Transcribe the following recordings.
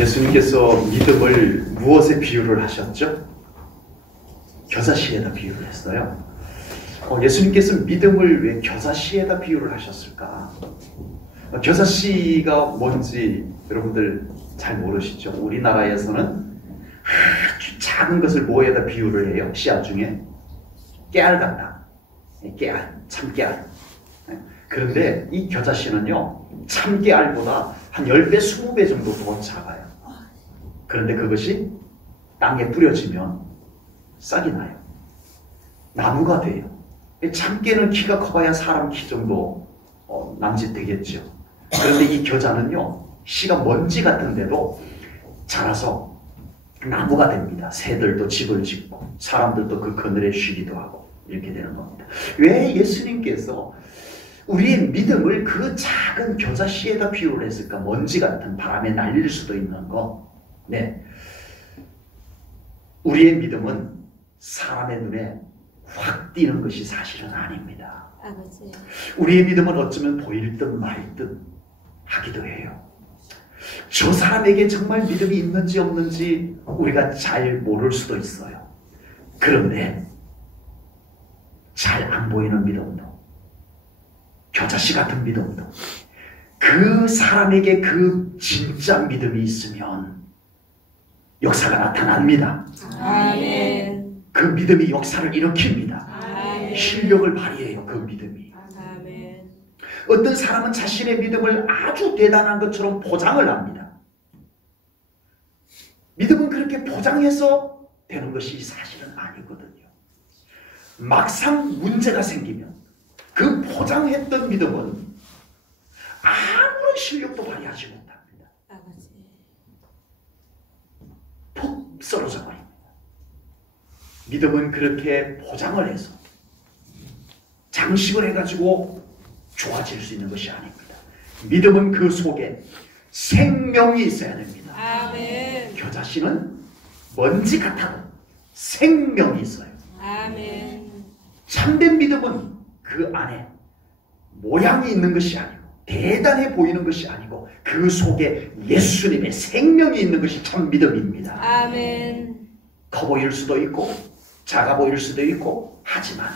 예수님께서 믿음을 무엇에 비유를 하셨죠? 겨자씨에다 비유를 했어요. 예수님께서 믿음을 왜 겨자씨에다 비유를 하셨을까? 겨자씨가 뭔지 여러분들 잘 모르시죠? 우리나라에서는 아주 작은 것을 뭐에다 비유를 해요? 씨앗 중에 깨알 같다. 깨알, 참깨알. 그런데 이 겨자씨는요, 참깨알보다 한 10배, 20배 정도 더 작아요. 그런데 그것이 땅에 뿌려지면 싹이 나요. 나무가 돼요. 참깨는 키가 커봐야 사람 키 정도 남짓 되겠죠. 그런데 이 겨자는요, 씨가 먼지 같은데도 자라서 나무가 됩니다. 새들도 집을 짓고 사람들도 그 그늘에 쉬기도 하고 이렇게 되는 겁니다. 왜 예수님께서 우리의 믿음을 그 작은 겨자씨에다 비유를 했을까? 먼지 같은 바람에 날릴 수도 있는 거. 네. 우리의 믿음은 사람의 눈에 확 띄는 것이 사실은 아닙니다. 아버지. 우리의 믿음은 어쩌면 보일 듯 말 듯 하기도 해요. 저 사람에게 정말 믿음이 있는지 없는지 우리가 잘 모를 수도 있어요. 그런데 잘 안 보이는 믿음도, 겨자씨 같은 믿음도, 그 사람에게 그 진짜 믿음이 있으면 역사가 나타납니다. 아멘. 그 믿음이 역사를 일으킵니다. 아멘. 실력을 발휘해요. 그 믿음이. 아멘. 어떤 사람은 자신의 믿음을 아주 대단한 것처럼 포장을 합니다. 믿음은 그렇게 포장해서 되는 것이 사실은 아니거든요. 막상 문제가 생기면 그 포장했던 믿음은 아무런 실력도 발휘하지 못합니다. 아버지. 푹 썰어져 버립니다. 믿음은 그렇게 포장을 해서 장식을 해가지고 좋아질 수 있는 것이 아닙니다. 믿음은 그 속에 생명이 있어야 됩니다. 아멘. 겨자씨는 먼지 같아도 생명이 있어요. 아멘. 참된 믿음은 그 안에 모양이 있는 것이 아니고 대단해 보이는 것이 아니고 그 속에 예수님의 생명이 있는 것이 참 믿음입니다. 아멘. 커 보일 수도 있고 작아 보일 수도 있고 하지만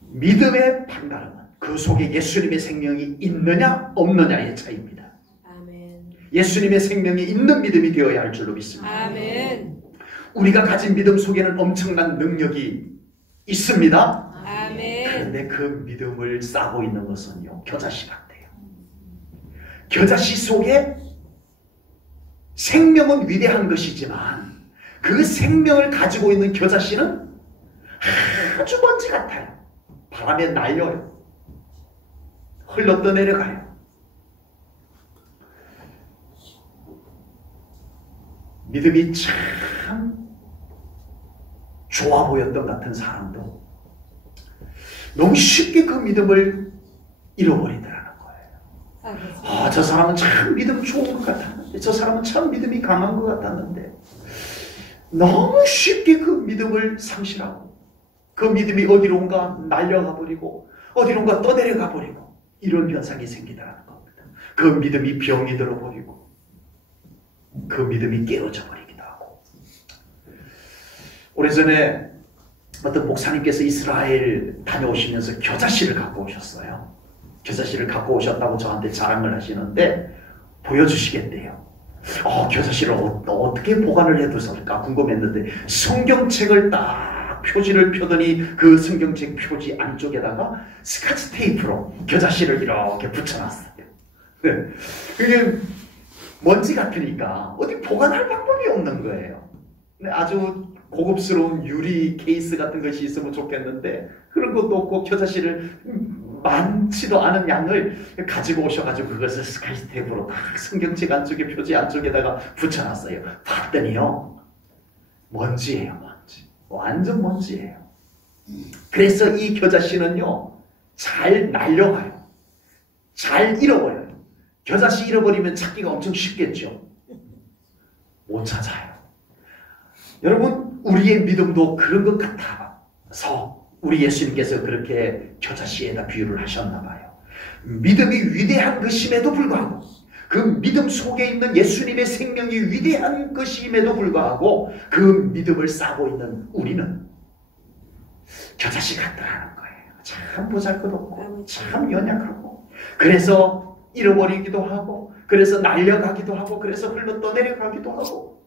믿음의 판가름은 그 속에 예수님의 생명이 있느냐 없느냐의 차이입니다. 아멘. 예수님의 생명이 있는 믿음이 되어야 할 줄로 믿습니다. 아멘. 우리가 가진 믿음 속에는 엄청난 능력이 있습니다. 아멘. 그런데 그 믿음을 싸고 있는 것은요, 겨자씨 같아요. 겨자씨 속에 생명은 위대한 것이지만 그 생명을 가지고 있는 겨자씨는 아주 먼지 같아요. 바람에 날려요. 흘러 떠내려가요. 믿음이 참 좋아 보였던 같은 사람도 너무 쉽게 그 믿음을 잃어버리더라는 거예요. 아버지. 저 사람은 참 믿음 좋은 것 같았는데, 저 사람은 참 믿음이 강한 것 같았는데, 너무 쉽게 그 믿음을 상실하고, 그 믿음이 어디론가 날려가 버리고, 어디론가 떠내려가 버리고, 이런 현상이 생기더라는 겁니다. 그 믿음이 병이 들어버리고, 그 믿음이 깨어져 버리기도 하고. 오래전에 어떤 목사님께서 이스라엘 다녀오시면서 겨자씨를 갖고 오셨어요. 겨자씨를 갖고 오셨다고 저한테 자랑을 하시는데 보여주시겠대요. 겨자씨를 어떻게 보관을 해두실까 궁금했는데 성경책을 딱 표지를 펴더니 그 성경책 표지 안쪽에다가 스카치 테이프로 겨자씨를 이렇게 붙여놨어요. 네. 그게 먼지 같으니까 어디 보관할 방법이 없는 거예요. 아주 고급스러운 유리 케이스 같은 것이 있으면 좋겠는데 그런 것도 없고 겨자씨를 많지도 않은 양을 가지고 오셔가지고 그것을 스카치 테이프로 딱 성경책 안쪽에 표지 안쪽에다가 붙여놨어요. 봤더니요, 먼지예요. 먼지. 완전 먼지예요. 그래서 이 겨자씨는요 잘 날려가요. 잘 잃어버려요. 겨자씨 잃어버리면 찾기가 엄청 쉽겠죠. 못 찾아요. 여러분, 우리의 믿음도 그런 것 같아서 우리 예수님께서 그렇게 겨자씨에다 비유를 하셨나 봐요. 믿음이 위대한 것임에도 불구하고 그 믿음 속에 있는 예수님의 생명이 위대한 것임에도 불구하고 그 믿음을 싸고 있는 우리는 겨자씨 같다라는 거예요. 참 보잘것없고 참 연약하고 그래서 잃어버리기도 하고 그래서 날려가기도 하고 그래서 흘러 떠내려가기도 하고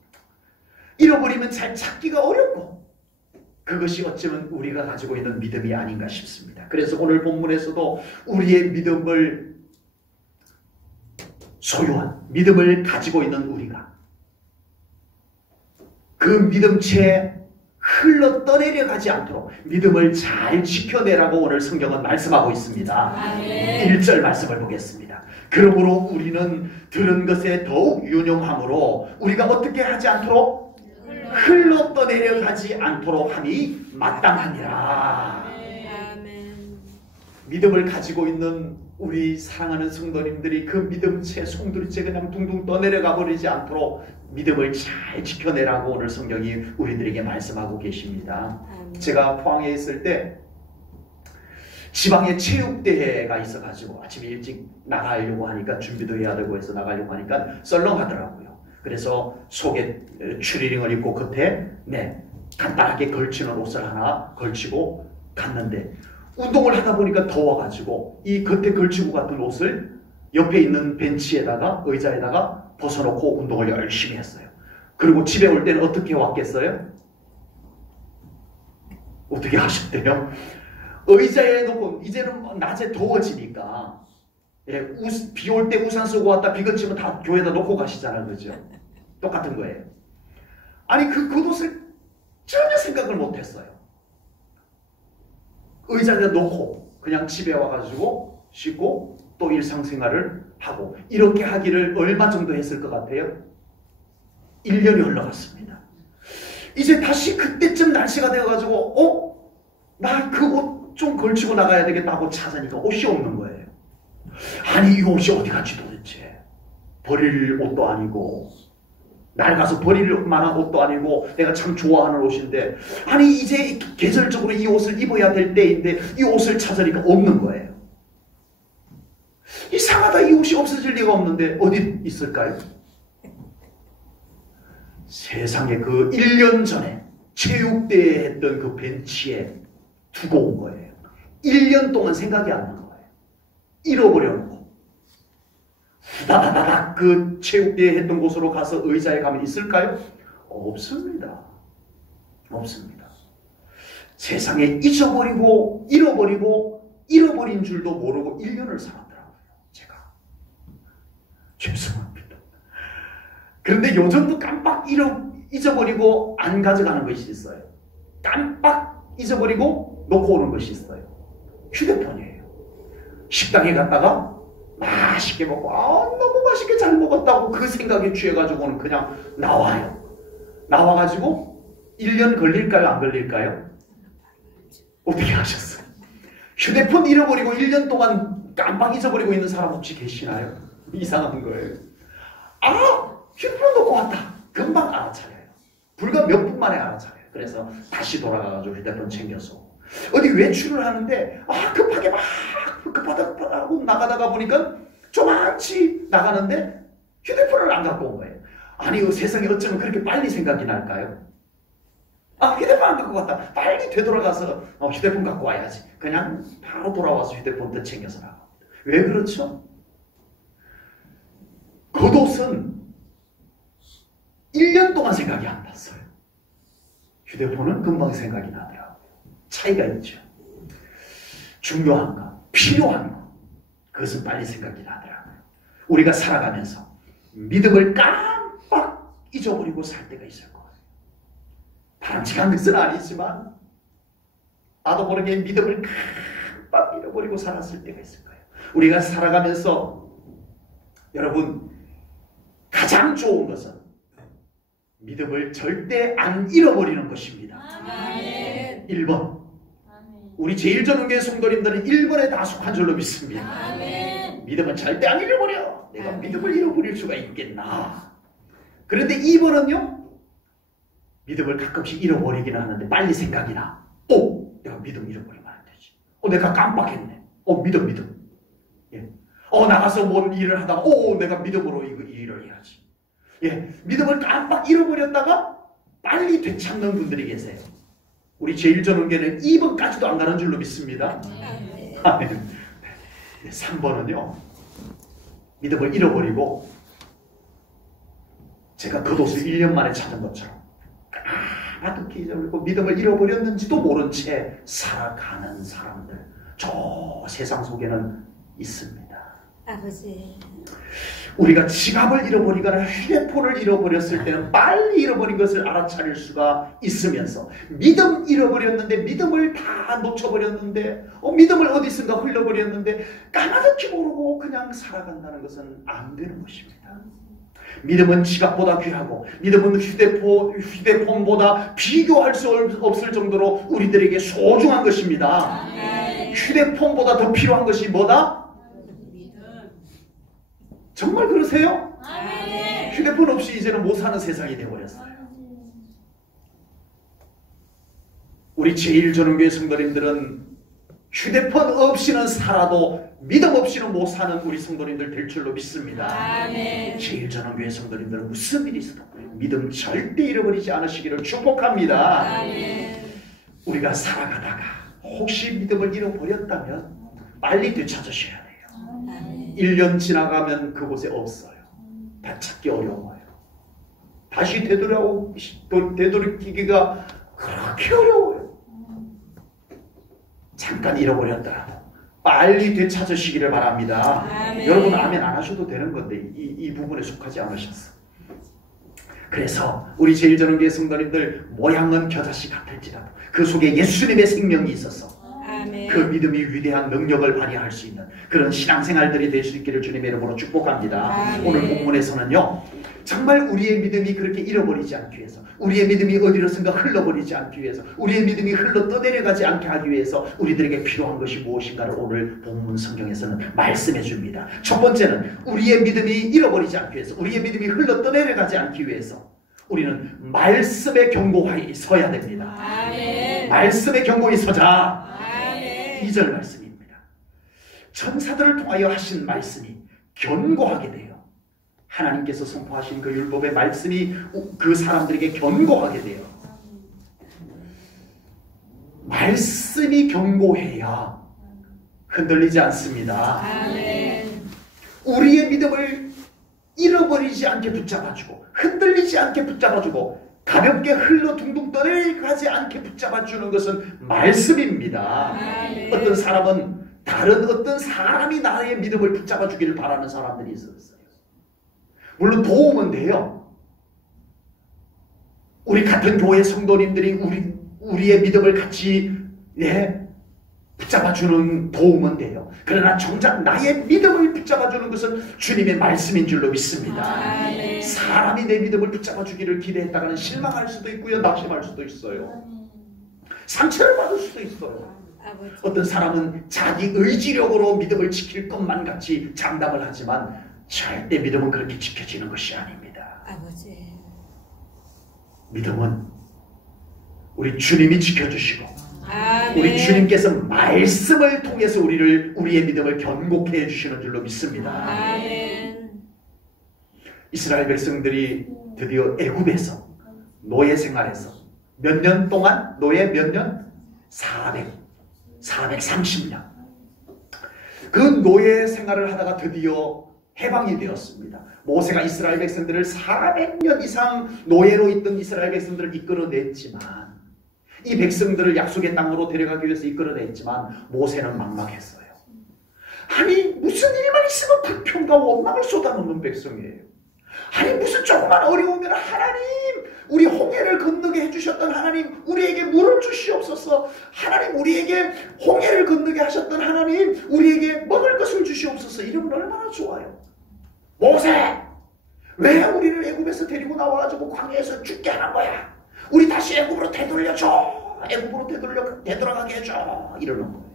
잃어버리면 잘 찾기가 어렵고 그것이 어쩌면 우리가 가지고 있는 믿음이 아닌가 싶습니다. 그래서 오늘 본문에서도 우리의 믿음을 소유한 믿음을 가지고 있는 우리가 그 믿음체에 흘러 떠내려가지 않도록 믿음을 잘 지켜내라고 오늘 성경은 말씀하고 있습니다. 아멘. 1절 말씀을 보겠습니다. 그러므로 우리는 들은 것에 더욱 유념함으로 우리가 어떻게 하지 않도록 흘러 떠내려가지 않도록 함이 마땅하니라. 아멘. 믿음을 가지고 있는 우리 사랑하는 성도님들이 그 믿음체 송두리째 그냥 둥둥 떠내려가 버리지 않도록 믿음을 잘 지켜내라고 오늘 성경이 우리들에게 말씀하고 계십니다. 제가 포항에 있을 때 지방에 체육대회가 있어가지고 아침에 일찍 나가려고 하니까 준비도 해야 되고 해서 나가려고 하니까 썰렁하더라고요. 그래서 속에 추리닝을 입고 겉에 간단하게 걸치는 옷을 하나 걸치고 갔는데 운동을 하다 보니까 더워가지고 이 겉에 걸치고 갔던 옷을 옆에 있는 벤치에다가 의자에다가 벗어놓고 운동을 열심히 했어요. 그리고 집에 올 때는 어떻게 왔겠어요? 어떻게 하셨대요? 의자에 놓고 이제는 낮에 더워지니까 비 올 때 우산 쓰고 왔다 비 그치면 다 교회에다 놓고 가시잖아요. 그죠? 똑같은 거예요. 아니 그 겉옷을 전혀 생각을 못했어요. 의자에다 놓고 그냥 집에 와가지고 씻고 또 일상생활을 하고 이렇게 하기를 얼마 정도 했을 것 같아요? 1년이 흘러갔습니다. 이제 다시 그때쯤 날씨가 되어가지고 나 그 옷 좀 걸치고 나가야 되겠다 하고 찾으니까 옷이 없는 거예요. 아니 이 옷이 어디 갔지 도대체. 버릴 옷도 아니고 낡아서 버릴 만한 옷도 아니고 내가 참 좋아하는 옷인데 아니 이제 계절적으로 이 옷을 입어야 될 때인데 이 옷을 찾으니까 없는 거예요. 이상하다. 이 옷이 없어질 리가 없는데 어디 있을까요? 세상에 그 1년 전에 체육대회 했던 그 벤치에 두고 온 거예요. 1년 동안 생각이 안 나는 거예요. 잃어버려놓고 후다다다닥 그 체육대회 했던 곳으로 가서 의자에 가면 있을까요? 없습니다. 없습니다. 세상에 잊어버리고 잃어버린 줄도 모르고 1년을 살았더라고요. 제가 죄송합니다. 그런데 요즘도 깜빡 잊어버리고 안 가져가는 것이 있어요. 깜빡 잊어버리고 놓고 오는 것이 있어요. 휴대폰이에요. 식당에 갔다가 맛있게 먹고 너무 맛있게 잘 먹었다고 그 생각에 취해가지고는 그냥 나와요. 나와가지고 1년 걸릴까요? 안 걸릴까요? 어떻게 하셨어요? 휴대폰 잃어버리고 1년 동안 깜빡 잊어버리고 있는 사람 혹시 계시나요? 이상한 거예요. 휴대폰 놓고 왔다. 금방 알아차려요. 불과 몇 분 만에 알아차려요. 그래서 다시 돌아가가지고 휴대폰 챙겨서 어디 외출을 하는데 급하게 막 급하다고 나가다가 보니까 조만치 나가는데 휴대폰을 안 갖고 온 거예요. 아니 세상에 어쩌면 그렇게 빨리 생각이 날까요? 휴대폰 안 갖고 갔다. 빨리 되돌아가서 휴대폰 갖고 와야지. 그냥 바로 돌아와서 휴대폰 더 챙겨서 나갑니다. 왜 그렇죠? 겉옷은 1년 동안 생각이 안 났어요. 휴대폰은 금방 생각이 나더라고요. 차이가 있죠. 중요한 거, 필요한 거, 그것은 빨리 생각이 나더라고요. 우리가 살아가면서 믿음을 깜빡 잊어버리고 살 때가 있을 거예요. 바람직한 것은 아니지만 나도 모르게 믿음을 깜빡 잃어버리고 살았을 때가 있을 거예요. 우리가 살아가면서 여러분 가장 좋은 것은 믿음을 절대 안 잃어버리는 것입니다. 아멘. 1번. 우리 제일전능교회 성도님들은 1번에 다 속한 줄로 믿습니다. 아멘. 믿음은 절대 안 잃어버려. 내가 믿음을 잃어버릴 수가 있겠나. 그런데 2번은요. 믿음을 가끔씩 잃어버리기는 하는데 빨리 생각이 나. 내가 믿음 잃어버리면 안 되지. 내가 깜빡했네. 믿음. 예. 나가서 뭔 일을 하다가 내가 믿음으로 이거 일을 해야지. 예, 믿음을 깜빡 잃어버렸다가 빨리 되찾는 분들이 계세요. 우리 제1전원계는 2번까지도 안 가는 줄로 믿습니다. 아멘. 3번은요, 믿음을 잃어버리고 제가 겉옷을 1년 만에 찾은 것처럼 까맣게 잊어버리고 믿음을 잃어버렸는지도 모른 채 살아가는 사람들, 저 세상 속에는 있습니다. 아버지. 우리가 지갑을 잃어버리거나 휴대폰을 잃어버렸을 때는 빨리 잃어버린 것을 알아차릴 수가 있으면서, 믿음 잃어버렸는데, 믿음을 다 놓쳐버렸는데, 믿음을 어디선가 흘려버렸는데 까마득히 모르고 그냥 살아간다는 것은 안 되는 것입니다. 믿음은 지갑보다 귀하고, 믿음은 휴대폰보다 비교할 수 없을 정도로 우리들에게 소중한 것입니다. 휴대폰보다 더 필요한 것이 뭐다? 정말 그러세요? 휴대폰 없이 이제는 못 사는 세상이 되어버렸어요. 우리 제1전원교회 성도님들은 휴대폰 없이는 살아도 믿음 없이는 못 사는 우리 성도님들 될 줄로 믿습니다. 제1전원교회 성도님들은 무슨 일이 있어도 믿음 절대 잃어버리지 않으시기를 축복합니다. 우리가 살아가다가 혹시 믿음을 잃어버렸다면 빨리 되찾으셔야 돼요. 1년 지나가면 그곳에 없어요. 되찾기 어려워요. 다시 되돌이키기가 그렇게 어려워요. 잠깐 잃어버렸더라도 빨리 되찾으시기를 바랍니다. 여러분 아멘 안 하셔도 되는 건데 이 부분에 속하지 않으셨어. 그래서 우리 제1전원교회 성도님들, 모양은 겨자씨 같을지라도 그 속에 예수님의 생명이 있어서 그 믿음이 위대한 능력을 발휘할 수 있는 그런 신앙생활들이 될 수 있기를 주님의 이름으로 축복합니다. 오늘 본문에서는요, 정말 우리의 믿음이 그렇게 잃어버리지 않기 위해서, 우리의 믿음이 어디로선가 흘러버리지 않기 위해서, 우리의 믿음이 흘러 떠내려가지 않게 하기 위해서 우리들에게 필요한 것이 무엇인가를 오늘 본문 성경에서는 말씀해 줍니다. 첫 번째는 우리의 믿음이 잃어버리지 않기 위해서, 우리의 믿음이 흘러 떠내려가지 않기 위해서 우리는 말씀의 경고하에 서야 됩니다. 말씀의 경고에 서자. 2절 말씀입니다. 천사들을 통하여 하신 말씀이 견고하게 돼요. 하나님께서 선포하신 그 율법의 말씀이 그 사람들에게 견고하게 돼요. 말씀이 견고해야 흔들리지 않습니다. 우리의 믿음을 잃어버리지 않게 붙잡아주고, 흔들리지 않게 붙잡아주고, 가볍게 흘러 둥둥 떠내려가지 않게 붙잡아주는 것은 말씀입니다. 어떤 사람은 다른 어떤 사람이 나의 믿음을 붙잡아주기를 바라는 사람들이 있었어요. 물론 도움은 돼요. 우리 같은 교회 성도님들이 우리의 믿음을 같이 붙잡아주는 도움은 돼요. 그러나 정작 나의 믿음을 붙잡아주는 것은 주님의 말씀인 줄로 믿습니다. 사람이 내 믿음을 붙잡아주기를 기대했다가는 실망할 수도 있고요, 낙심할 수도 있어요. 상처를 받을 수도 있어요. 어떤 사람은 자기 의지력으로 믿음을 지킬 것만 같이 장담을 하지만 절대 믿음은 그렇게 지켜지는 것이 아닙니다. 믿음은 우리 주님이 지켜주시고, 우리 주님께서 말씀을 통해서 우리의 믿음을 견고케 해주시는 줄로 믿습니다. 이스라엘 백성들이 드디어 애굽에서 노예 생활에서 몇 년 동안, 노예 몇 년? 430년. 그 노예 생활을 하다가 드디어 해방이 되었습니다. 모세가 이스라엘 백성들을 400년 이상 노예로 있던 이스라엘 백성들을 이끌어냈지만, 이 백성들을 약속의 땅으로 데려가기 위해서 이끌어냈지만 모세는 막막했어요. 아니 무슨 일만 있으면 불평과 원망을 쏟아놓는 백성이에요. 아니 무슨 조그만 어려우면 하나님, 우리 홍해를 건너게 해주셨던 하나님, 우리에게 물을 주시옵소서. 하나님, 우리에게 홍해를 건너게 하셨던 하나님, 우리에게 먹을 것을 주시옵소서. 이러면 얼마나 좋아요. 모세, 왜 우리를 애굽에서 데리고 나와가지고 광야에서 죽게 하는 거야? 우리 다시 애굽으로 되돌려줘. 애굽으로 되돌아가게 해줘. 이러는 거예요.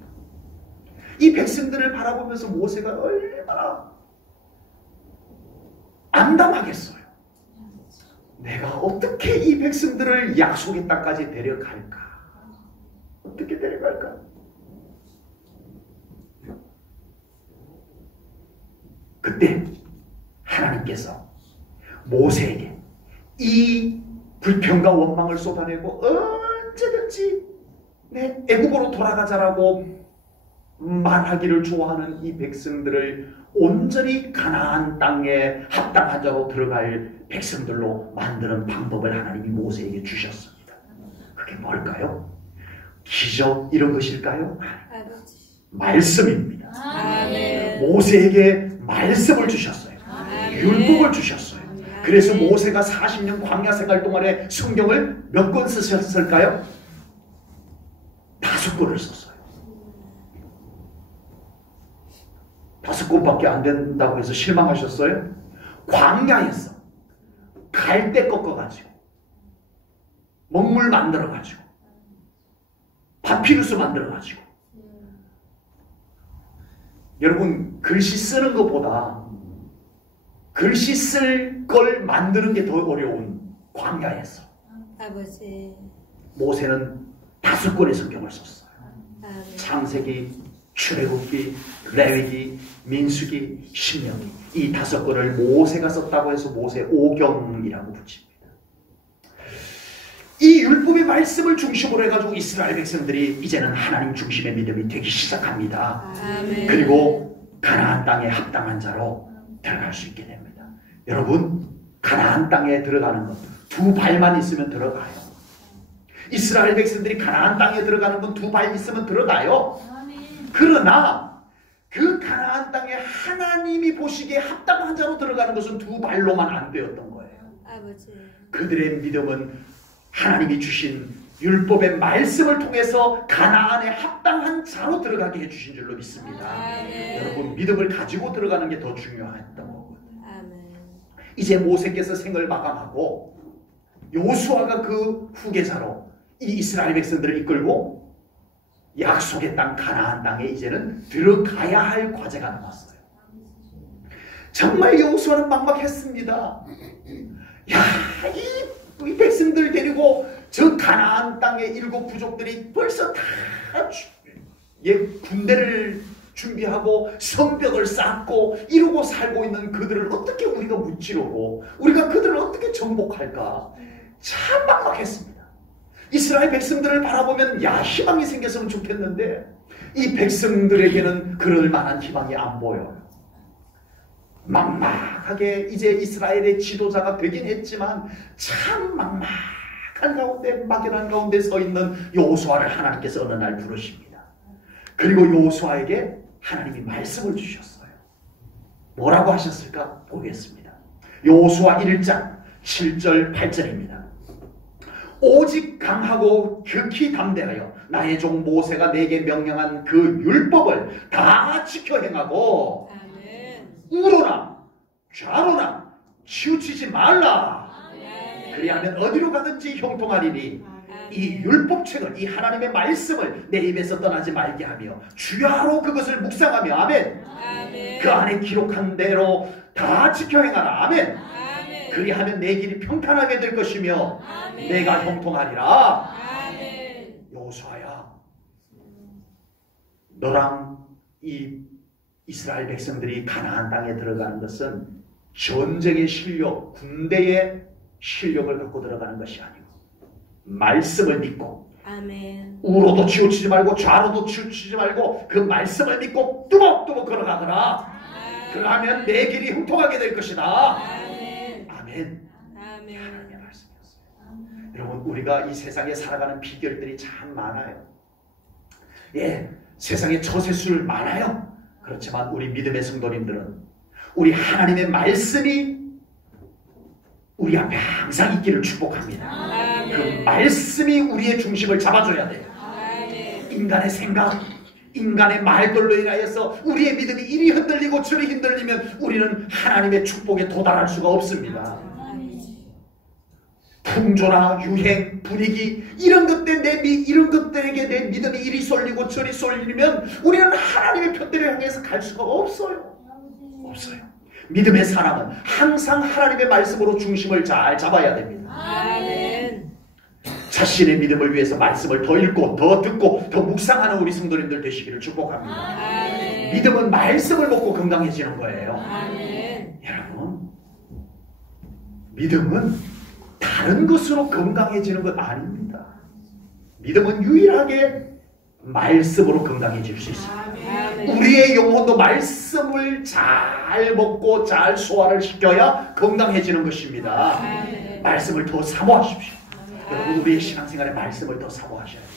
이 백성들을 바라보면서 모세가 얼마나 암담하겠어요. 내가 어떻게 이 백성들을 약속의 땅까지 데려갈까? 어떻게 데려갈까? 그때 하나님께서 모세에게 이 불평과 원망을 쏟아내고 언제든지 내 애국으로 돌아가자라고 말하기를 좋아하는 이 백성들을 온전히 가나안 땅에 합당한 자로 들어갈 백성들로 만드는 방법을 하나님이 모세에게 주셨습니다. 그게 뭘까요? 기적 이런 것일까요? 아버지. 말씀입니다. 아멘. 모세에게 말씀을 주셨어요. 아멘. 율법을 주셨어요. 그래서 모세가 40년 광야 생활 동안에 성경을 몇 권 쓰셨을까요? 5권을 썼어요. 5권밖에 안 된다고 해서 실망하셨어요? 광야에서 갈대 꺾어가지고 먹물 만들어가지고 파피루스 만들어가지고 여러분 글씨 쓰는 것보다 글씨 쓸 걸 만드는 게 더 어려운 광야에서 아버지. 모세는 5권의 성경을 썼어요. 아멘. 창세기, 출애굽기, 레위기, 민수기, 신명기 이 5권을 모세가 썼다고 해서 모세 오경이라고 붙입니다. 이 율법의 말씀을 중심으로 해가지고 이스라엘 백성들이 이제는 하나님 중심의 믿음이 되기 시작합니다. 아멘. 그리고 가나안 땅에 합당한 자로 들어갈 수 있게 됩니다. 여러분 가나안 땅에 들어가는 것 2발만 있으면 들어가요. 이스라엘 백성들이 가나안 땅에 들어가는 건 2발 있으면 들어가요. 그러나 그 가나안 땅에 하나님이 보시기에 합당한 자로 들어가는 것은 2발로만 안 되었던 거예요. 아버지. 그들의 믿음은 하나님이 주신 율법의 말씀을 통해서 가나안에 합당한 자로 들어가게 해주신 줄로 믿습니다. 아멘. 여러분 믿음을 가지고 들어가는 게 더 중요했던 거거든요. 아멘. 이제 모세께서 생을 마감하고 요수아가 그 후계자로 이 이스라엘 백성들을 이끌고 약속의 땅 가나안 땅에 이제는 들어가야 할 과제가 남았어요. 정말 요수아는 막막했습니다. 이 백성들 데리고 저 가나안 땅의 7 부족들이 벌써 다 군대를 준비하고 성벽을 쌓고 이루고 살고 있는 그들을 어떻게 우리가 무찌르고 우리가 그들을 어떻게 정복할까? 참 막막했습니다. 이스라엘 백성들을 바라보면 희망이 생겼으면 좋겠는데 이 백성들에게는 그럴 만한 희망이 안 보여요. 막막하게 이제 이스라엘의 지도자가 되긴 했지만 참 막막한 가운데 막연한 가운데 서 있는 여호수아를 하나님께서 어느 날 부르십니다. 그리고 여호수아에게 하나님이 말씀을 주셨어요. 뭐라고 하셨을까? 보겠습니다. 여호수아 1장 7절 8절입니다. 오직 강하고 극히 담대하여 나의 종 모세가 내게 명령한 그 율법을 다 지켜 행하고 우로나 좌로나 치우치지 말라. 그리하면 어디로 가든지 형통하리니 이 율법책을 이 하나님의 말씀을 내 입에서 떠나지 말게 하며 주야로 그것을 묵상하며 아멘. 그 안에 기록한 대로 다 지켜 행하라. 아멘. 그리하면 내 길이 평탄하게 될 것이며 내가 형통하리라. 여호수아야, 너랑 이 이스라엘 백성들이 가나안 땅에 들어가는 것은 전쟁의 실력, 군대의 실력을 갖고 들어가는 것이 아니고 말씀을 믿고 아멘. 우로도 치우치지 말고 좌로도 치우치지 말고 그 말씀을 믿고 뚜벅뚜벅 걸어가거라. 그러면 내 길이 형통하게 될 것이다. 아멘. 아멘. 하나님의 말씀이었어요. 여러분 우리가 이 세상에 살아가는 비결들이 참 많아요. 세상에 처세술 많아요. 그렇지만 우리 믿음의 성도님들은 우리 하나님의 말씀이 우리 앞에 항상 있기를 축복합니다. 그 말씀이 우리의 중심을 잡아줘야 돼요. 인간의 생각, 인간의 말들로 인하여서 우리의 믿음이 이리 흔들리고 저리 흔들리면 우리는 하나님의 축복에 도달할 수가 없습니다. 풍조나 유행, 분위기 이런 것들에게 내 믿음이 이리 쏠리고 저리 쏠리면 우리는 하나님의 편대를 향해서 갈 수가 없어요. 없어요. 믿음의 사람은 항상 하나님의 말씀으로 중심을 잘 잡아야 됩니다. 아멘. 자신의 믿음을 위해서 말씀을 더 읽고 더 듣고 더 묵상하는 우리 성도님들 되시기를 축복합니다. 아멘. 믿음은 말씀을 먹고 건강해지는 거예요. 아멘. 여러분, 믿음은 다른 것으로 건강해지는 것 아닙니다. 믿음은 유일하게 말씀으로 건강해질 수 있습니다. 아멘. 우리의 영혼도 말씀을 잘 먹고 잘 소화를 시켜야 건강해지는 것입니다. 아멘. 말씀을 더 사모하십시오. 아멘. 여러분, 우리의 신앙생활에 말씀을 더 사모하셔야 돼요.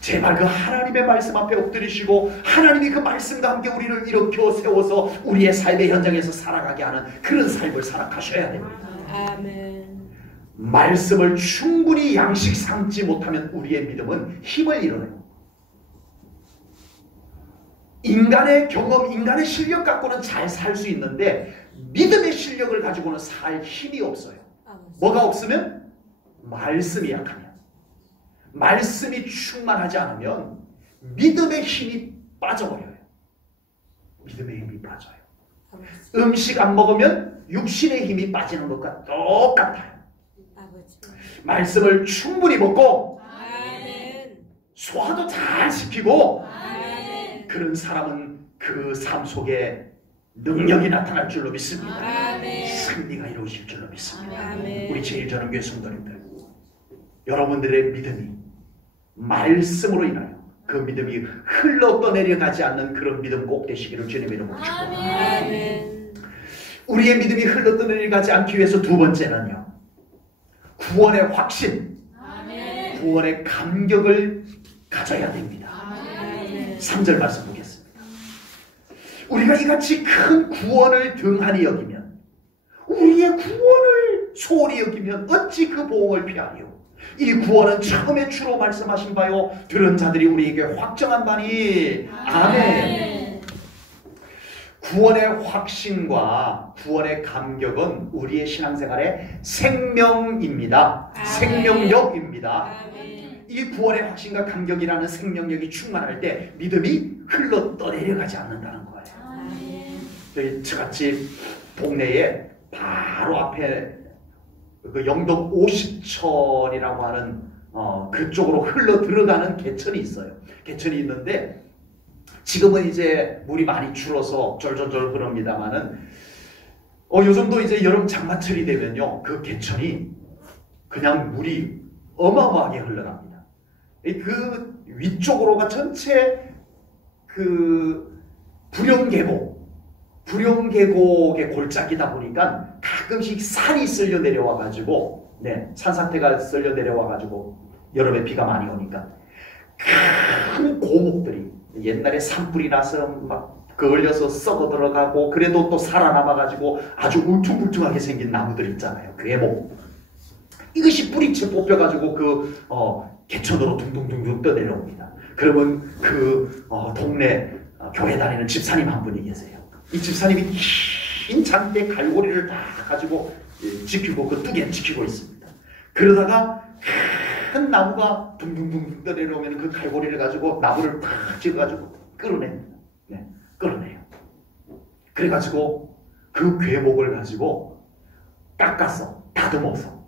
제발 그 하나님의 말씀 앞에 엎드리시고 하나님이 그 말씀과 함께 우리를 일으켜 세워서 우리의 삶의 현장에서 살아가게 하는 그런 삶을 살아가셔야 됩니다. 아멘. 말씀을 충분히 양식 삼지 못하면 우리의 믿음은 힘을 잃어요. 인간의 경험, 인간의 실력 갖고는 잘 살 수 있는데 믿음의 실력을 가지고는 살 힘이 없어요. 뭐가 없으면? 말씀이 약하면. 말씀이 충만하지 않으면 믿음의 힘이 빠져버려요. 믿음의 힘이 빠져요. 음식 안 먹으면 육신의 힘이 빠지는 것과 똑같아요. 말씀을 충분히 먹고 아멘. 소화도 잘 시키고 아멘. 그런 사람은 그 삶 속에 능력이 나타날 줄로 믿습니다. 아멘. 승리가 이루어질 줄로 믿습니다. 아멘. 우리 제일전환교회 성도님들, 여러분들의 믿음이 말씀으로 인하여 그 믿음이 흘러 떠내려가지 않는 그런 믿음 꼭 되시기를 주님의 이름으로 축복합니다. 아멘. 우리의 믿음이 흘러 떠내려가지 않기 위해서 두 번째는요, 구원의 확신, 아멘. 구원의 감격을 가져야 됩니다. 아멘. 3절 말씀 보겠습니다. 우리가 이같이 큰 구원을 등한히 여기면, 우리의 구원을 소홀히 여기면 어찌 그 보응을 피하리요. 이 구원은 처음에 주로 말씀하신 바요 들은 자들이 우리에게 확정한 바니. 아멘. 구원의 확신과 구원의 감격은 우리의 신앙생활의 생명입니다. 아멘. 생명력입니다. 아멘. 이 구원의 확신과 감격이라는 생명력이 충만할 때 믿음이 흘러 떠내려가지 않는다는 거예요. 아멘. 저희 저같이 동네에 바로 앞에 그 영덕 오시천이라고 하는 그쪽으로 흘러 들어가는 개천이 있어요. 개천이 있는데 지금은 이제 물이 많이 줄어서 졸졸졸 흐릅니다만은 요즘도 이제 여름 장마철이 되면요, 그 개천이 그냥 물이 어마어마하게 흘러갑니다. 그 위쪽으로가 전체 그 부령계곡의 골짜기다 보니까 가끔씩 산이 쓸려 내려와가지고, 산사태가 쓸려 내려와가지고 여름에 비가 많이 오니까 큰 고목들이 옛날에 산불이 나서 막 그을려서 썩어 들어가고 그래도 또 살아남아가지고 아주 울퉁불퉁하게 생긴 나무들 있잖아요. 괴목. 이것이 뿌리채 뽑혀가지고 그 개천으로 둥둥둥둥 떠내려옵니다. 그러면 그 동네 교회 다니는 집사님 한 분이 계세요. 이 집사님이 긴 장대 갈고리를 다 가지고 지키고 그 뚝에 지키고 있습니다. 그러다가 큰 나무가 둥둥둥 떠내려오면 그 갈고리를 가지고 나무를 탁 찍어가지고 끌어냅니다. 끌어내요. 그래가지고 그 괴목을 가지고 깎아서 다듬어서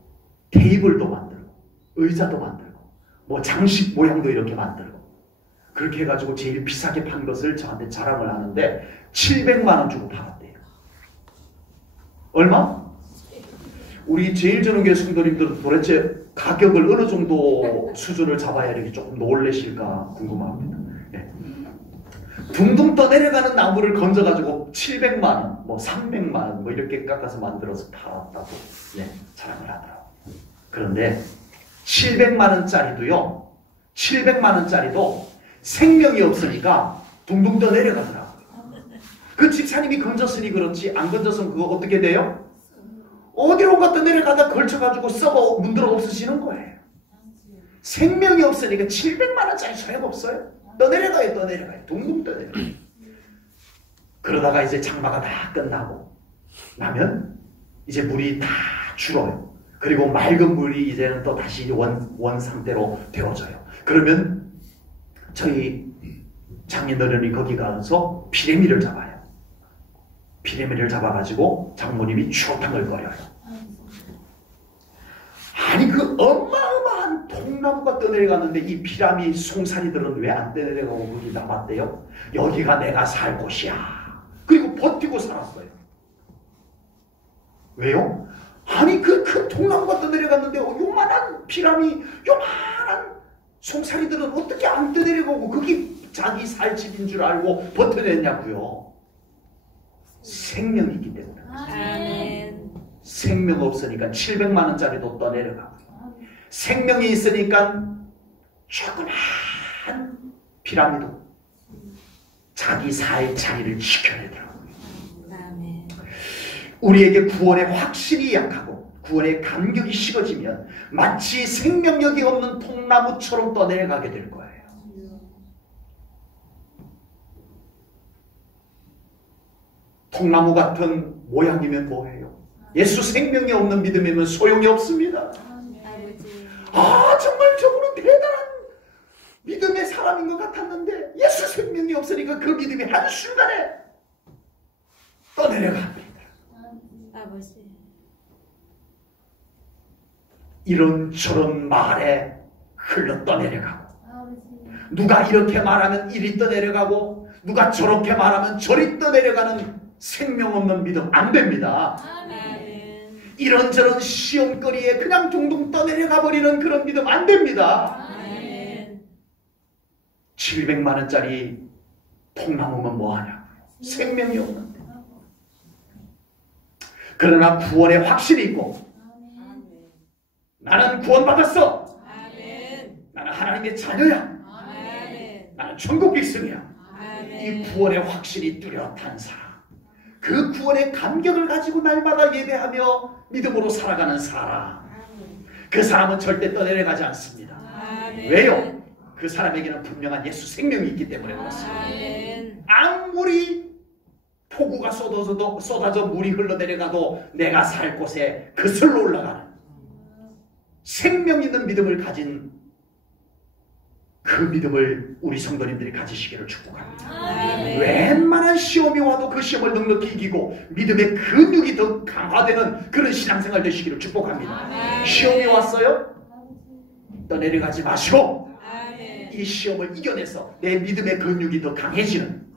테이블도 만들고 의자도 만들고 뭐 장식 모양도 이렇게 만들고 그렇게 해가지고 제일 비싸게 판 것을 저한테 자랑을 하는데 700만 원 주고 팔았대요. 얼마? 우리 제일전환교회 성도님들은 도대체 가격을 어느 정도 수준을 잡아야 이렇게 조금 놀라실까 궁금합니다. 둥둥 떠내려가는 나무를 건져가지고 700만 원, 뭐 300만 원, 뭐 이렇게 깎아서 만들어서 팔았다고 자랑을 하더라고요. 그런데 700만 원짜리도요, 700만 원짜리도 생명이 없으니까 둥둥 떠내려가더라고요. 그 집사님이 건졌으니 그렇지 안 건졌으면 그거 어떻게 돼요? 어디로 갔다 내려가다 걸쳐가지고 썩어 문드러 없으시는 거예요. 생명이 없으니까 700만 원짜리 소용없어요. 떠내려가요. 둥둥 떠내려가요. 그러다가 이제 장마가 다 끝나고 나면 이제 물이 다 줄어요. 그리고 맑은 물이 이제는 또 다시 원 상태로 되어져요. 그러면 저희 장인어른이 거기 가서 피레미를 잡아요. 피레미를 잡아가지고 장모님이 추어탕을 끓여요. 아니 그 어마어마한 통나무가 떠내려갔는데 이 피라미 송사리들은 왜 안 떠내려가고 거기 남았대요? 여기가 내가 살 곳이야. 그리고 버티고 살았어요. 왜요? 아니 그 큰 통나무가 떠내려갔는데 요만한 피라미, 요만한 송사리들은 어떻게 안 떠내려가고 거기 자기 살 집인 줄 알고 버텨냈냐고요. 생명이 있기 때문에. 아멘. 생명 없으니까 700만 원짜리도 떠내려가고, 생명이 있으니까 조그만 피라미도 자기 살 자리를 지켜내더라고요. 아멘. 우리에게 구원의 확신이 약하고 구원의 감격이 식어지면 마치 생명력이 없는 통나무처럼 떠내려가게 될 거예요. 통나무 같은 모양이면 뭐예요? 예수 생명이 없는 믿음이면 소용이 없습니다. 아버지. 아, 정말 저분은 대단한 믿음의 사람인 것 같았는데 예수 생명이 없으니까 그 믿음이 한순간에 떠내려갑니다. 아버지. 이런저런 말에 흘러 떠내려가고, 누가 이렇게 말하면 이리 떠내려가고, 누가 저렇게 말하면 저리 떠내려가는 생명 없는 믿음 안 됩니다. 아멘. 이런저런 시험거리에 그냥 둥둥 떠내려가 버리는 그런 믿음 안 됩니다. 아멘. 700만 원짜리 통나무면 뭐하냐? 생명이 없는데. 그러나 구원의 확신이 있고, 나는 구원받았어. 아멘. 나는 하나님의 자녀야. 아멘. 나는 천국 백성이야. 이 아멘. 구원의 확신이 뚜렷한 사람, 그 구원의 감격을 가지고 날마다 예배하며 믿음으로 살아가는 사람, 그 사람은 절대 떠내려가지 않습니다. 아멘. 왜요? 그 사람에게는 분명한 예수 생명이 있기 때문에 그렇습니다. 아멘. 아무리 폭우가 쏟아져 물이 흘러내려가도 내가 살 곳에 그슬로 올라가는 생명 있는 믿음을 가진 그 믿음을 우리 성도님들이 가지시기를 축복합니다. 아멘. 웬만한 시험이 와도 그 시험을 넉넉히 이기고 믿음의 근육이 더 강화되는 그런 신앙생활 되시기를 축복합니다. 아멘. 시험이 왔어요? 떠내려가지 마시고 아멘. 이 시험을 이겨내서 내 믿음의 근육이 더 강해지는,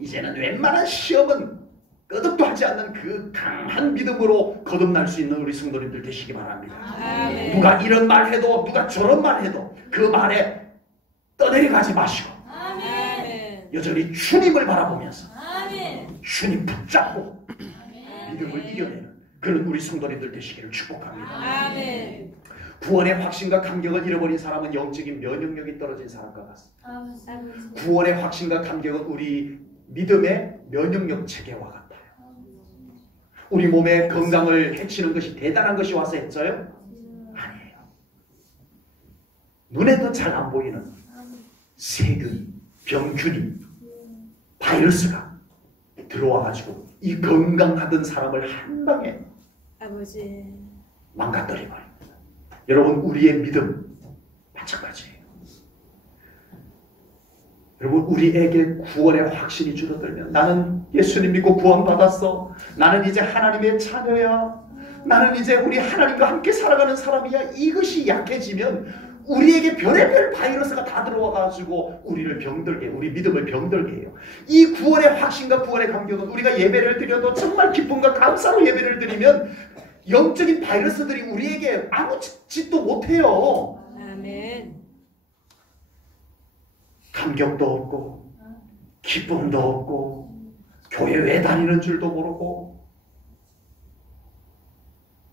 이제는 웬만한 시험은 끄덕도 하지 않는 그 강한 믿음으로 거듭날 수 있는 우리 성도님들 되시기 바랍니다. 아멘. 누가 이런 말 해도 누가 저런 말 해도 그 말에 떠내려가지 마시고 아멘. 여전히 주님을 바라보면서 아멘. 주님 붙잡고 믿음을 이겨내는 그런 우리 성도님들 되시기를 축복합니다. 아멘. 구원의 확신과 감격을 잃어버린 사람은 영적인 면역력이 떨어진 사람과 같습니다. 아버지. 구원의 확신과 감격은 우리 믿음의 면역력 체계와 같아요. 우리 몸의 건강을 해치는 것이 대단한 것이 와서 했어요? 아니에요. 눈에도 잘 안 보이는 세균, 병균이, 바이러스가 들어와가지고 이 건강하던 사람을 한 방에 아버지. 망가뜨려버립니다. 여러분, 우리의 믿음 마찬가지예요. 여러분, 우리에게 구원의 확신이 줄어들면 나는 예수님 믿고 구원받았어, 나는 이제 하나님의 자녀야, 나는 이제 우리 하나님과 함께 살아가는 사람이야, 이것이 약해지면 우리에게 별의별 바이러스가 다 들어와가지고 우리를 병들게, 우리 믿음을 병들게 해요. 이 구원의 확신과 구원의 감격은 우리가 예배를 드려도 정말 기쁨과 감사로 예배를 드리면 영적인 바이러스들이 우리에게 아무 짓도 못해요. 아멘. 감격도 없고 기쁨도 없고 교회 왜 다니는 줄도 모르고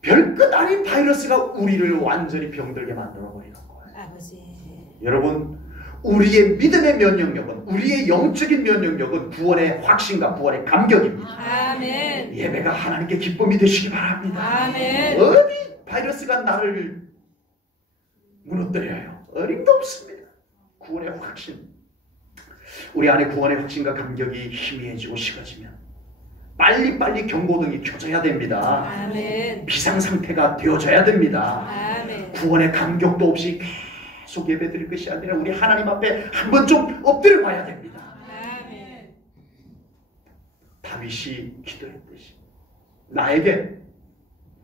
별것 아닌 바이러스가 우리를 완전히 병들게 만들어버리는 거예요. 아버지. 여러분, 우리의 믿음의 면역력은, 우리의 영적인 면역력은 구원의 확신과 구원의 감격입니다. 아멘. 예배가 하나님께 기쁨이 되시기 바랍니다. 아멘. 어디 바이러스가 나를 무너뜨려요? 어림도 없습니다. 구원의 확신. 우리 안에 구원의 확신과 감격이 희미해지고 식어지면 빨리빨리 경고등이 켜져야 됩니다. 아멘. 비상상태가 되어져야 됩니다. 아멘. 구원의 감격도 없이 계속 예배드릴 것이 아니라 우리 하나님 앞에 한번 좀 엎드려 봐야 됩니다. 아멘. 다윗이 기도했듯이 나에게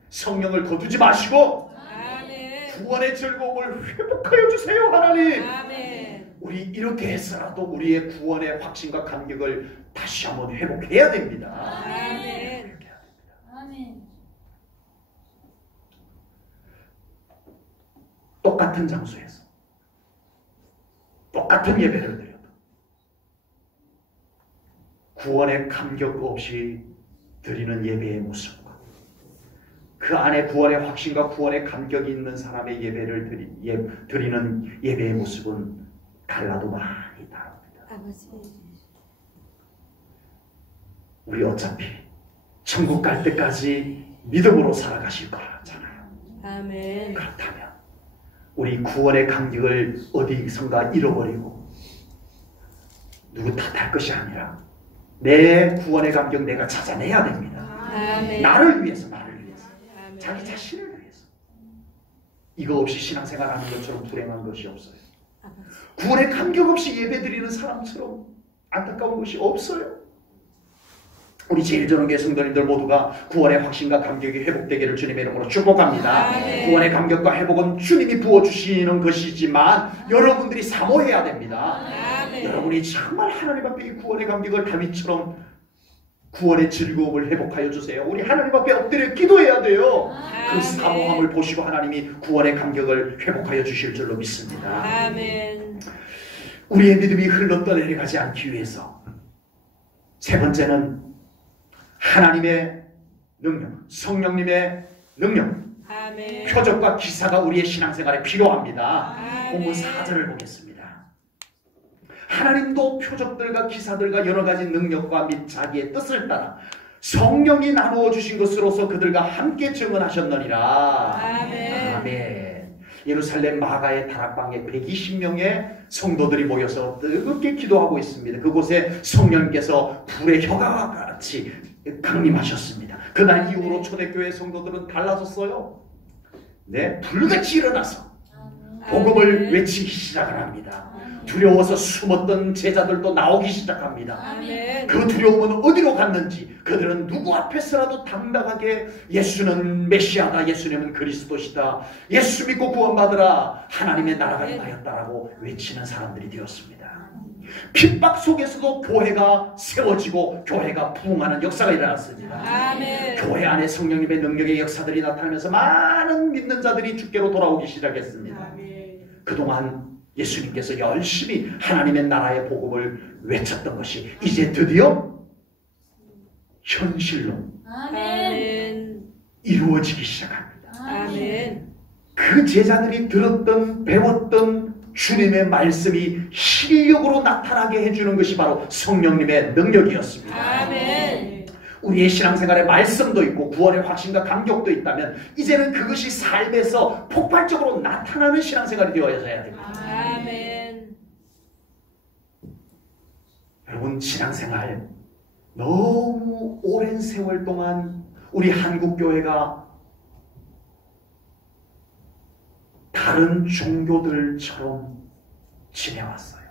성령을 거두지 마시고 아멘. 구원의 즐거움을 회복하여 주세요, 하나님. 아멘. 우리 이렇게 해서라도 우리의 구원의 확신과 감격을 다시 한번 회복해야 됩니다. 아멘. 아멘. 똑같은 장소에서 똑같은 예배를 드려도 구원의 감격 없이 드리는 예배의 모습과 그 안에 구원의 확신과 구원의 감격이 있는 사람의 예배를 드리는 예배의 모습은 달라도 많이 다릅니다. 아버지. 우리 어차피 천국 갈 때까지 믿음으로 살아가실 거라잖아요. 아멘. 그렇다면 우리 구원의 감격을 어디선가 잃어버리고 누구 탓할 것이 아니라 내 구원의 감격 내가 찾아내야 됩니다. 아멘. 나를 위해서 아멘. 자기 자신을 위해서. 이거 없이 신앙생활하는 것처럼 불행한 것이 없어요. 아버지. 구원의 감격 없이 예배드리는 사람처럼 안타까운 것이 없어요. 우리 제일전원교회 성도님들 모두가 구원의 확신과 감격이 회복되기를 주님의 이름으로 축복합니다. 아멘. 구원의 감격과 회복은 주님이 부어주시는 것이지만 여러분들이 사모해야 됩니다. 아멘. 여러분이 정말 하나님 앞에 이 구원의 감격을 다윗처럼 구원의 즐거움을 회복하여 주세요. 우리 하나님 앞에 엎드려 기도해야 돼요. 그 사모함을 보시고 하나님이 구원의 감격을 회복하여 주실 줄로 믿습니다. 아멘. 우리의 믿음이 흘러떠내려가지 않기 위해서 세 번째는 하나님의 능력, 성령님의 능력, 아멘. 표적과 기사가 우리의 신앙생활에 필요합니다. 아멘. 본문 4절을 보겠습니다. 하나님도 표적들과 기사들과 여러 가지 능력과 및 자기의 뜻을 따라 성령이 나누어 주신 것으로서 그들과 함께 증언하셨느니라. 아멘. 아멘. 예루살렘 마가의 다락방에 120명의 성도들이 모여서 뜨겁게 기도하고 있습니다. 그곳에 성령께서 불의 혀가 같이 강림하셨습니다. 그날 이후로 초대교회 성도들은 달라졌어요. 네, 불같이 일어나서 복음을 외치기 시작을 합니다. 두려워서 숨었던 제자들도 나오기 시작합니다. 아멘. 그 두려움은 어디로 갔는지 그들은 누구 앞에서라도 당당하게 예수는 메시아다, 예수님은 그리스도시다, 예수 믿고 구원받으라, 하나님의 나라가 임하였다라고 외치는 사람들이 되었습니다. 핍박 속에서도 교회가 세워지고 교회가 부흥하는 역사가 일어났습니다. 아멘. 교회 안에 성령님의 능력의 역사들이 나타나면서 많은 믿는 자들이 주께로 돌아오기 시작했습니다. 아멘. 그동안 예수님께서 열심히 하나님의 나라의 복음을 외쳤던 것이 이제 드디어 현실로 아멘. 이루어지기 시작합니다. 아멘. 그 제자들이 들었던 배웠던 주님의 말씀이 실력으로 나타나게 해주는 것이 바로 성령님의 능력이었습니다. 아멘. 우리의 신앙생활에 말씀도 있고 구원의 확신과 감격도 있다면 이제는 그것이 삶에서 폭발적으로 나타나는 신앙생활이 되어야 됩니다. 아멘. 여러분, 신앙생활 너무 오랜 세월 동안 우리 한국교회가 다른 종교들처럼 지내왔어요.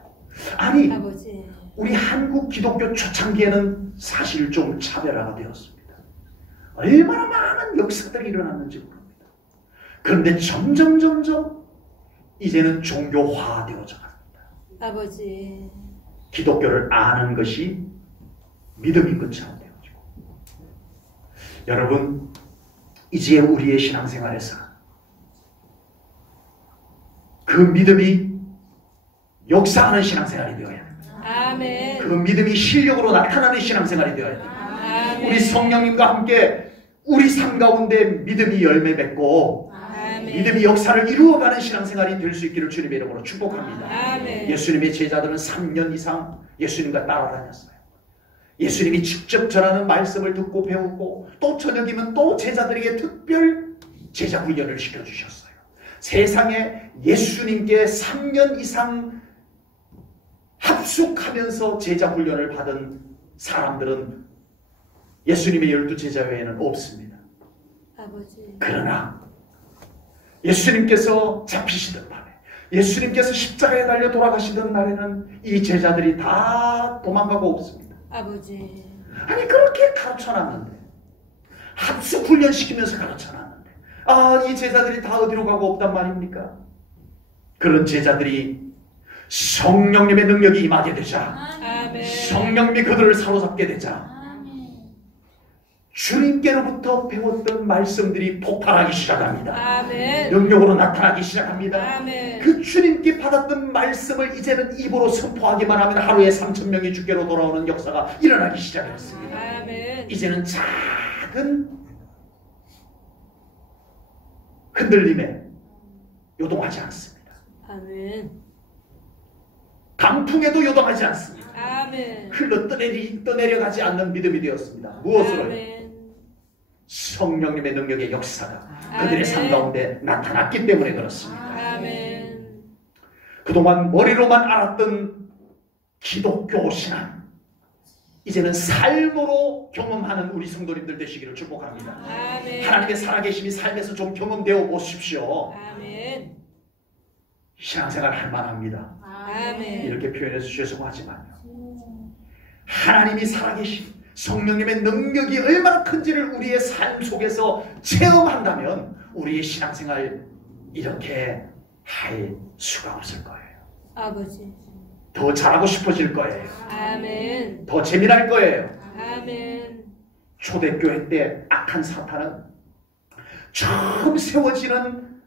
아니, 아버지. 우리 한국 기독교 초창기에는 사실 좀 차별화가 되었습니다. 얼마나 많은 역사들이 일어났는지 모릅니다. 그런데 점점 이제는 종교화되어져 갑니다. 아버지. 기독교를 아는 것이 믿음인 것처럼 되어지고. 여러분, 이제 우리의 신앙생활에서 그 믿음이 역사하는 신앙생활이 되어야 합니다. 아멘. 그 믿음이 실력으로 나타나는 신앙생활이 되어야 됩니다. 아멘. 우리 성령님과 함께 우리 삶 가운데 믿음이 열매 맺고 아멘. 믿음이 역사를 이루어가는 신앙생활이 될 수 있기를 주님의 이름으로 축복합니다. 아멘. 예수님의 제자들은 3년 이상 예수님과 따라다녔어요. 예수님이 직접 전하는 말씀을 듣고 배우고 또 저녁이면 또 제자들에게 특별 제자 훈련을 시켜주셨어요. 세상에 예수님께 3년 이상 합숙하면서 제자 훈련을 받은 사람들은 예수님의 12제자 외에는 없습니다. 아버지. 그러나 예수님께서 잡히시던 밤에, 예수님께서 십자가에 달려 돌아가시던 날에는 이 제자들이 다 도망가고 없습니다. 아버지. 아니, 그렇게 가르쳐놨는데, 합숙 훈련시키면서 가르쳐놨는데 이 제자들이 다 어디로 가고 없단 말입니까? 그런 제자들이 성령님의 능력이 임하게 되자, 아멘. 성령님이 그들을 사로잡게 되자, 주님께로부터 배웠던 말씀들이 폭발하기 시작합니다. 아멘. 능력으로 나타나기 시작합니다. 아멘. 그 주님께 받았던 말씀을 이제는 입으로 선포하기만 하면 하루에 3,000명이 주께로 돌아오는 역사가 일어나기 시작했습니다. 아멘. 이제는 작은 흔들림에 요동하지 않습니다. 아멘. 강풍에도 요동하지 않습니다. 아멘. 흘러 떠내려가지 않는 믿음이 되었습니다. 무엇으로? 아멘. 성령님의 능력의 역사가 아멘. 그들의 삶 가운데 나타났기 때문에 그렇습니다. 아멘. 그동안 머리로만 알았던 기독교 신앙, 이제는 삶으로 경험하는 우리 성도님들 되시기를 축복합니다. 아멘. 하나님의 살아계심이 삶에서 좀 경험되어 보십시오. 아멘. 신앙생활 할 만합니다. 아멘. 이렇게 표현해서 죄송하지만요, 하나님이 살아계신 성령님의 능력이 얼마나 큰지를 우리의 삶 속에서 체험한다면 우리의 신앙생활 이렇게 할 수가 없을 거예요. 아버지. 더 잘하고 싶어질 거예요. 아멘. 더 재미날 거예요. 아멘. 초대교회 때 악한 사탄은 처음 세워지는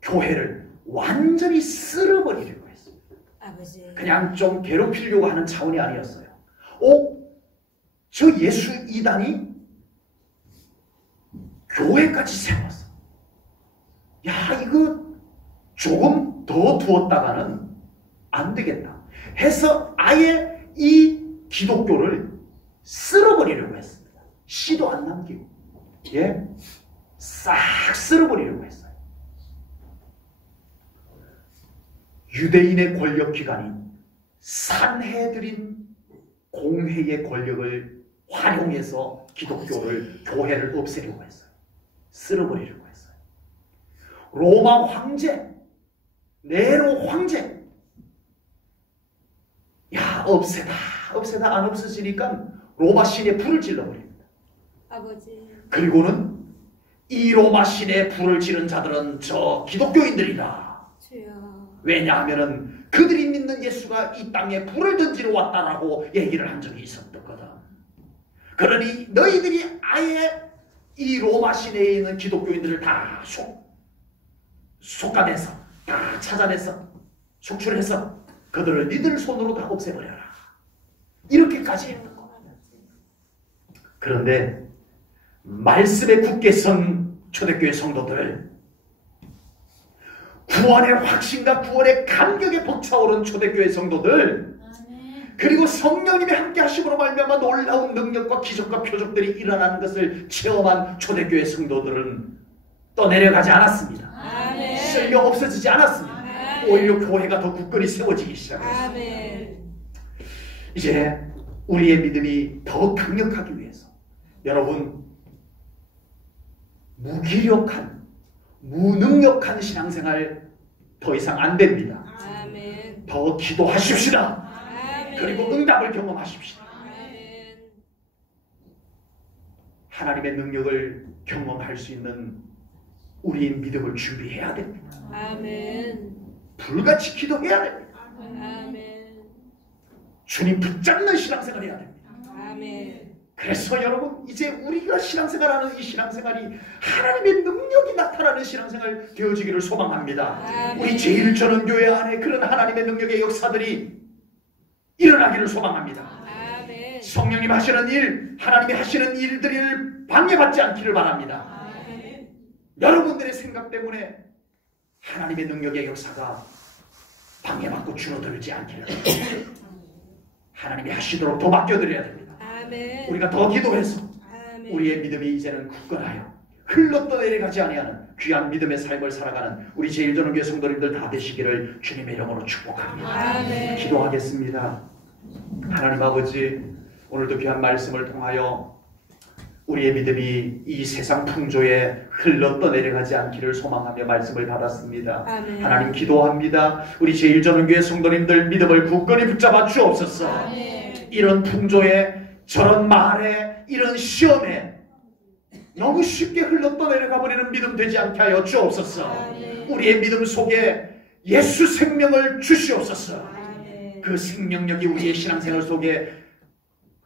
교회를 완전히 쓸어버리려고 했어요. 아버지. 그냥 좀 괴롭히려고 하는 차원이 아니었어요. 저 예수 이단이 교회까지 세웠어. 야, 이거 조금 더 두었다가는 안 되겠다 해서 아예 이 기독교를 쓸어버리려고 했습니다. 씨도 안 남기고, 싹 쓸어버리려고 했어요. 유대인의 권력기관인 산헤드린 공회의 권력을 활용해서 기독교를, 교회를 없애려고 했어요. 쓸어버리려고 했어요. 로마 황제, 네로 황제, 야, 없애다 안 없어지니까 로마 신에 불을 질러버립니다. 아버지. 그리고는 이 로마 신에 불을 지른 자들은 저 기독교인들이다. 주여. 왜냐하면은 그들이 믿는 예수가 이 땅에 불을 던지러 왔다라고 얘기를 한 적이 있었거든. 그러니 너희들이 아예 이 로마 시내에 있는 기독교인들을 다 속아내서, 다 찾아내서, 속출해서 그들을 니들 손으로 다 없애버려라. 이렇게까지 했던 겁니다. 그런데 말씀에 굳게 선 초대교회 성도들, 구원의 확신과 구원의 감격에 벅차오른 초대교회 성도들, 그리고 성령님이 함께 하심으로 말미암아 놀라운 능력과 기적과 표적들이 일어나는 것을 체험한 초대교회 성도들은 떠내려가지 않았습니다. 아멘. 쓸려 없어지지 않았습니다. 아멘. 오히려 교회가 더 굳건히 세워지기 시작했습니다. 아멘. 이제 우리의 믿음이 더 강력하기 위해서 여러분, 무기력한, 무능력한 신앙생활 더 이상 안 됩니다. 아멘. 더 기도하십시다. 아멘. 그리고 응답을 경험하십시다. 아멘. 하나님의 능력을 경험할 수 있는 우리의 믿음을 준비해야 됩니다. 아멘. 불같이 기도해야 됩니다. 아멘. 주님 붙잡는 신앙생활을 해야 됩니다. 아멘. 그래서 여러분, 이제 우리가 신앙생활하는 이 신앙생활이 하나님의 능력이 나타나는 신앙생활 되어지기를 소망합니다. 아멘. 우리 제1전원교회 안에 그런 하나님의 능력의 역사들이 일어나기를 소망합니다. 아멘. 성령님 하시는 일, 하나님이 하시는 일들을 방해받지 않기를 바랍니다. 아멘. 여러분들의 생각 때문에 하나님의 능력의 역사가 방해받고 줄어들지 않기를 하나님이 하시도록 더 맡겨드려야 됩니다. 아멘. 우리가 더 기도해서 아멘. 우리의 믿음이 이제는 굳건하여 흘러 떠내려가지 아니하는 귀한 믿음의 삶을 살아가는 우리 제1전원교회 성도님들 다 되시기를 주님의 이름으로 축복합니다. 아멘. 기도하겠습니다. 하나님 아버지, 오늘도 귀한 말씀을 통하여 우리의 믿음이 이 세상 풍조에 흘러 떠내려가지 않기를 소망하며 말씀을 받았습니다. 아멘. 하나님 기도합니다. 우리 제1전원교회 성도님들 믿음을 굳건히 붙잡아 주옵소서. 아멘. 이런 풍조에, 저런 말에, 이런 시험에 너무 쉽게 흘러떠내려가 버리는 믿음 되지 않게 하여 주옵소서. 아멘. 우리의 믿음 속에 예수 생명을 주시옵소서. 아멘. 그 생명력이 우리의 신앙생활 속에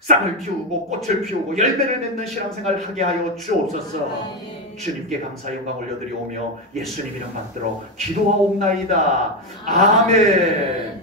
싹을 피우고 꽃을 피우고 열매를 맺는 신앙생활을 하게 하여 주옵소서. 아멘. 주님께 감사 영광 올려드리오며 예수님 이름 받들어 기도하옵나이다. 아멘.